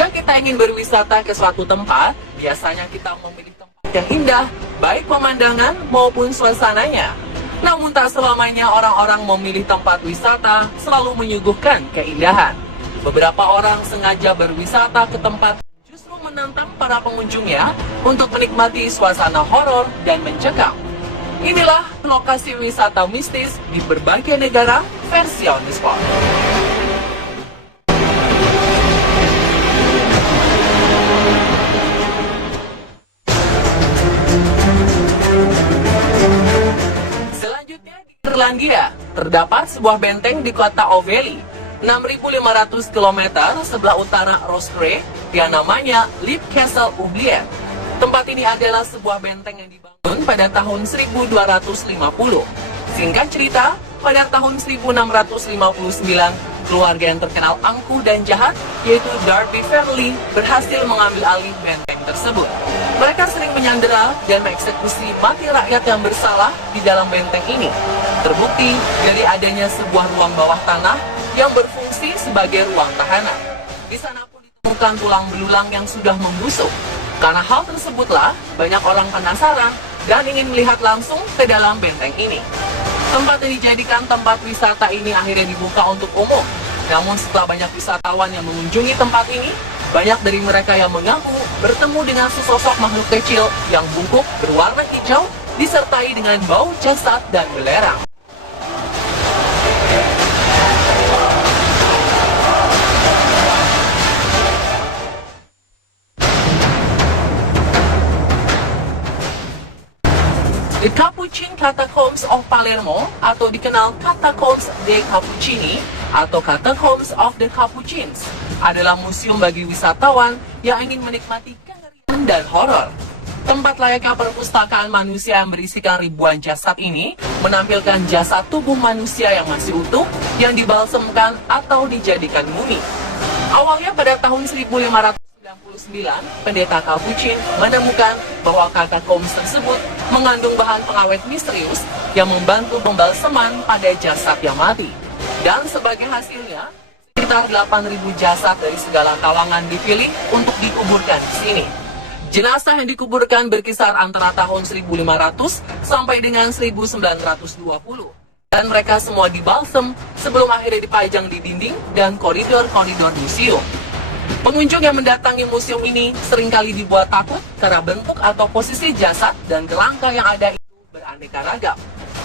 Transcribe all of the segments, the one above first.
Jika kita ingin berwisata ke suatu tempat, biasanya kita memilih tempat yang indah, baik pemandangan maupun suasananya. Namun tak selamanya orang-orang memilih tempat wisata selalu menyuguhkan keindahan. Beberapa orang sengaja berwisata ke tempat justru menantang para pengunjungnya untuk menikmati suasana horor dan mencekam. Inilah lokasi wisata mistis di berbagai negara versi On The Spot. Selanjutnya di Irlandia, terdapat sebuah benteng di kota Ovely, 6.500 km sebelah utara Roscrea yang namanya Leap Castle Oubliette. Tempat ini adalah sebuah benteng yang dibangun pada tahun 1250. Singkat cerita, pada tahun 1659, keluarga yang terkenal angkuh dan jahat, yaitu Darby Family, berhasil mengambil alih benteng tersebut. Mereka sering menyandera dan mengeksekusi mati rakyat yang bersalah di dalam benteng ini. Terbukti dari adanya sebuah ruang bawah tanah yang berfungsi sebagai ruang tahanan. Di sana pun ditemukan tulang belulang yang sudah membusuk. Karena hal tersebutlah, banyak orang penasaran dan ingin melihat langsung ke dalam benteng ini. Tempat yang dijadikan tempat wisata ini akhirnya dibuka untuk umum. Namun setelah banyak wisatawan yang mengunjungi tempat ini, banyak dari mereka yang mengaku bertemu dengan sesosok makhluk kecil yang bungkuk berwarna hijau disertai dengan bau jasad dan belerang. The Capuchin Catacombs of Palermo, atau dikenal Catacombs dei Cappuccini atau Catacombs of the Capuchins, adalah museum bagi wisatawan yang ingin menikmati kengerian dan horor. Tempat layaknya perpustakaan manusia yang berisikan ribuan jasad ini menampilkan jasad tubuh manusia yang masih utuh yang dibalsemkan atau dijadikan mumi. Awalnya pada tahun 1599, pendeta Capuchin menemukan bahwa katakombs tersebut mengandung bahan pengawet misterius yang membantu pembalseman pada jasad yang mati. Dan sebagai hasilnya, sekitar 8.000 jasad dari segala kalangan dipilih untuk dikuburkan di sini. Jenazah yang dikuburkan berkisar antara tahun 1500 sampai dengan 1920. Dan mereka semua dibalsem sebelum akhirnya dipajang di dinding dan koridor-koridor museum. Pengunjung yang mendatangi museum ini seringkali dibuat takut karena bentuk atau posisi jasad dan kerangka yang ada itu beraneka ragam.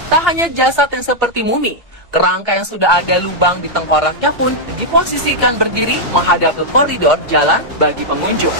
Tak hanya jasad yang seperti mumi, kerangka yang sudah ada lubang di tengkoraknya pun diposisikan berdiri menghadap ke koridor jalan bagi pengunjung.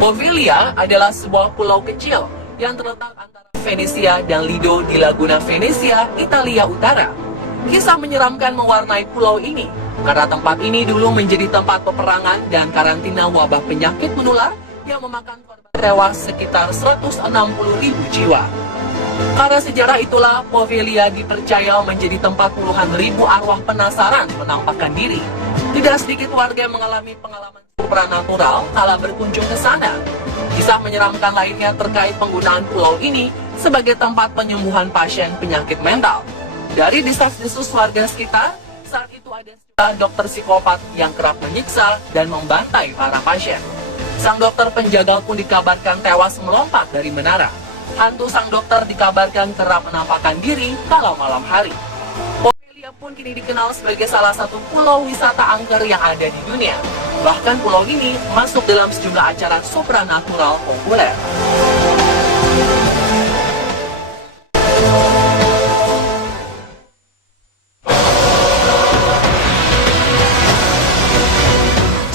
Poveglia adalah sebuah pulau kecil yang terletak antara Venesia dan Lido di Laguna Venezia, Italia Utara. Kisah menyeramkan mewarnai pulau ini, karena tempat ini dulu menjadi tempat peperangan dan karantina wabah penyakit menular yang memakan korban tewas sekitar 160.000 jiwa. Karena sejarah itulah, Poveglia dipercaya menjadi tempat puluhan ribu arwah penasaran menampakkan diri. Tidak sedikit warga yang mengalami pengalaman supranatural kala berkunjung ke sana. Kisah menyeramkan lainnya terkait penggunaan pulau ini sebagai tempat penyembuhan pasien penyakit mental. Dari desas-desus warga sekitar, saat itu ada dokter psikopat yang kerap menyiksa dan membantai para pasien. Sang dokter penjaga pun dikabarkan tewas melompat dari menara. Hantu sang dokter dikabarkan kerap menampakkan diri kala malam hari. Poveglia pun kini dikenal sebagai salah satu pulau wisata angker yang ada di dunia. Bahkan pulau ini masuk dalam sejumlah acara supranatural populer.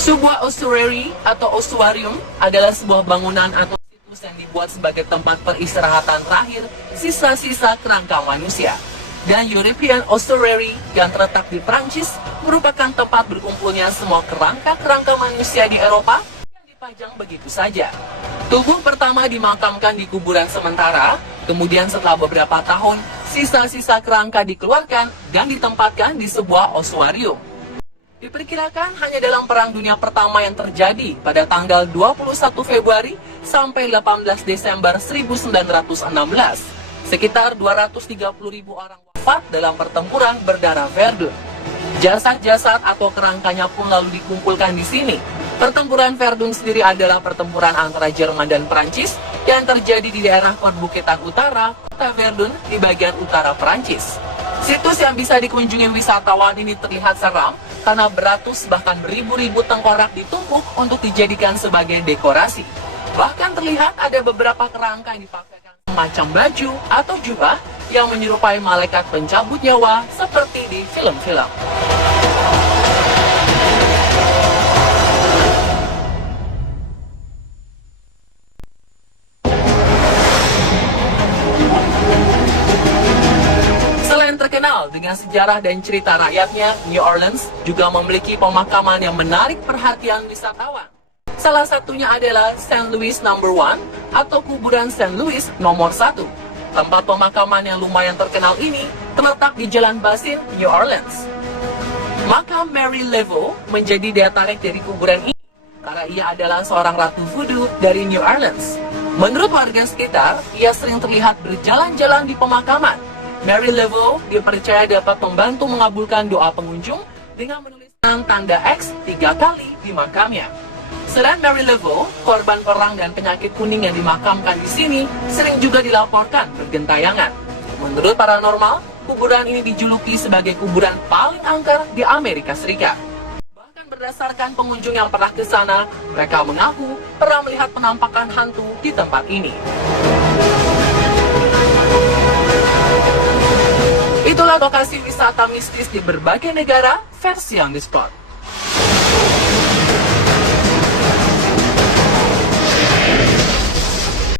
Sebuah ossuary atau ossuarium adalah sebuah bangunan atau situs yang dibuat sebagai tempat peristirahatan terakhir sisa-sisa kerangka manusia. Dan European Ossuary yang terletak di Prancis merupakan tempat berkumpulnya semua kerangka-kerangka manusia di Eropa yang dipajang begitu saja. Tubuh pertama dimakamkan di kuburan sementara, kemudian setelah beberapa tahun, sisa-sisa kerangka dikeluarkan dan ditempatkan di sebuah ossuarium. Diperkirakan hanya dalam Perang Dunia Pertama yang terjadi pada tanggal 21 Februari sampai 18 Desember 1916. Sekitar 230.000 orang wafat dalam pertempuran berdarah Verdun. Jasad-jasad atau kerangkanya pun lalu dikumpulkan di sini. Pertempuran Verdun sendiri adalah pertempuran antara Jerman dan Prancis yang terjadi di daerah perbukitan utara, kota Verdun di bagian utara Prancis. Situs yang bisa dikunjungi wisatawan ini terlihat seram karena beratus bahkan beribu-ribu tengkorak ditumpuk untuk dijadikan sebagai dekorasi. Bahkan terlihat ada beberapa kerangka yang dipakaikan semacam baju atau jubah yang menyerupai malaikat pencabut nyawa seperti di film-film. Terkenal dengan sejarah dan cerita rakyatnya, New Orleans juga memiliki pemakaman yang menarik perhatian wisatawan. Salah satunya adalah St. Louis No. 1 atau kuburan St. Louis nomor 1. Tempat pemakaman yang lumayan terkenal ini terletak di Jalan Basin, New Orleans. Makam Mary Laveau menjadi daya tarik dari kuburan ini karena ia adalah seorang ratu voodoo dari New Orleans. Menurut warga sekitar, ia sering terlihat berjalan-jalan di pemakaman. Mary Laveau dipercaya dapat membantu mengabulkan doa pengunjung dengan menuliskan tanda X 3 kali di makamnya. Selain Mary Laveau, korban perang dan penyakit kuning yang dimakamkan di sini sering juga dilaporkan bergentayangan. Menurut paranormal, kuburan ini dijuluki sebagai kuburan paling angker di Amerika Serikat. Bahkan berdasarkan pengunjung yang pernah ke sana, mereka mengaku pernah melihat penampakan hantu di tempat ini. Itulah lokasi wisata mistis di berbagai negara versi On The Spot.